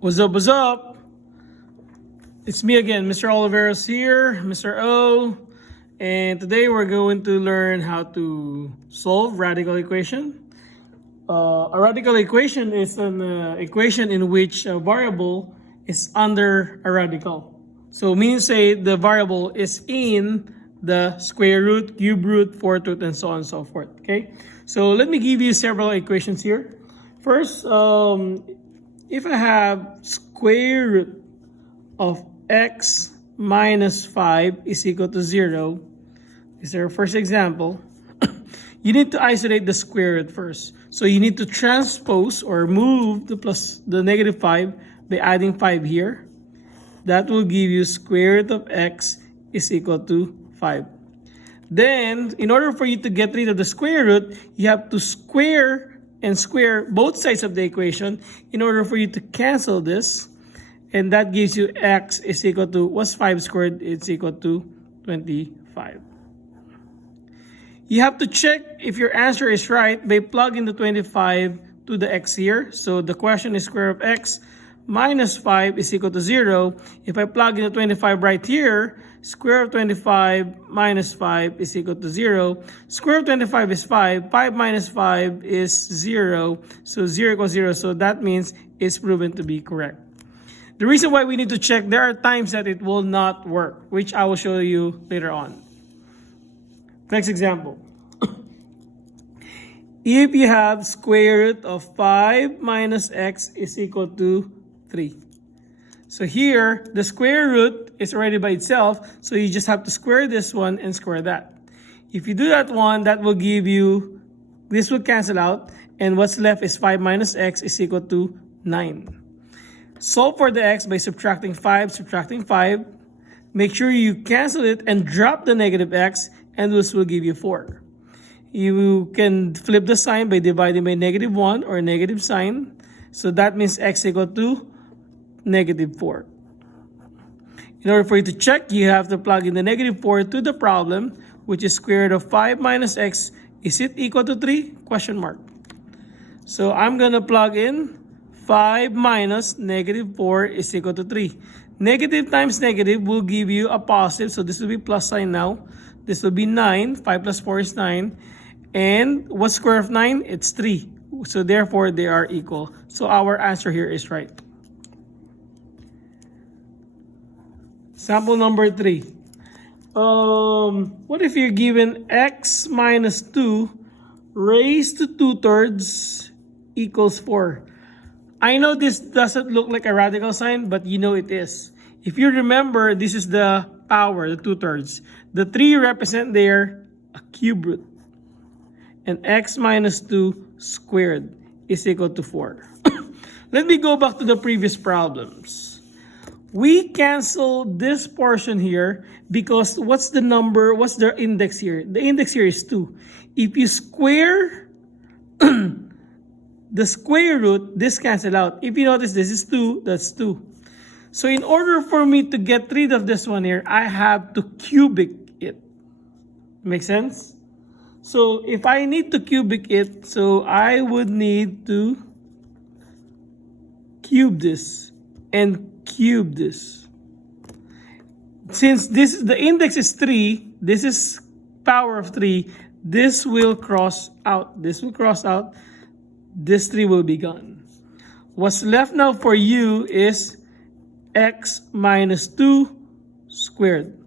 What's up, what's up? It's me again, Mr. Oliveros here, Mr. O. And today we're going to learn how to solve radical equation. A radical equation is an equation in which a variable is under a radical. So meaning say the variable is in the square root, cube root, fourth root, and so on and so forth. Okay? So let me give you several equations here. First, if I have square root of x minus 5 is equal to 0, is our first example, you need to isolate the square root first. So you need to transpose or move the negative 5 by adding 5 here. That will give you square root of x is equal to 5. Then, in order for you to get rid of the square root, you have to square and square both sides of the equation in order for you to cancel this. And that gives you x is equal to, what's 5 squared? It's equal to 25. You have to check if your answer is right by plugging the 25 to the x here. So the question is square of x minus 5 is equal to 0. If I plug in the 25 right here, square of 25 minus 5 is equal to 0. Square of 25 is 5. 5 minus 5 is 0. So 0 equals 0. So that means it's proven to be correct. The reason why we need to check, there are times that it will not work, which I will show you later on. Next example. If you have square root of 5 minus x is equal to 3. So here, the square root is already by itself, so you just have to square this one and square that. If you do that one, that will give you, this will cancel out, and what's left is 5 minus x is equal to 9. Solve for the x by subtracting 5. Make sure you cancel it and drop the negative x, and this will give you 4. You can flip the sign by dividing by negative 1 or negative sign. So that means x equal to negative 4. In order for you to check, you have to plug in the negative 4 to the problem, which is square root of 5 minus x. Is it equal to 3? Question mark. So I'm going to plug in 5 minus negative 4 is equal to 3. Negative times negative will give you a positive. So this will be plus sign now. This will be 9. 5 plus 4 is 9. And what's square of 9? It's 3. So therefore, they are equal. So our answer here is right. Sample number 3. What if you're given x minus 2 raised to 2/3 equals 4? I know this doesn't look like a radical sign, but you know it is. If you remember, this is the power, the 2/3. The 3 represent there a cube root. And x minus 2 squared is equal to 4. Let me go back to the previous problems. We cancel this portion here because what's the number? What's the index here? The index here is 2. If you square the square root, this cancel out. If you notice, this is 2, that's 2. So in order for me to get rid of this one here, I have to cubic it. Make sense? So if I need to cubic it, so I would need to cube this and cube this. Since the index is 3, this is power of 3, this will cross out. This will cross out. This 3 will be gone. What's left now for you is x minus 2 squared.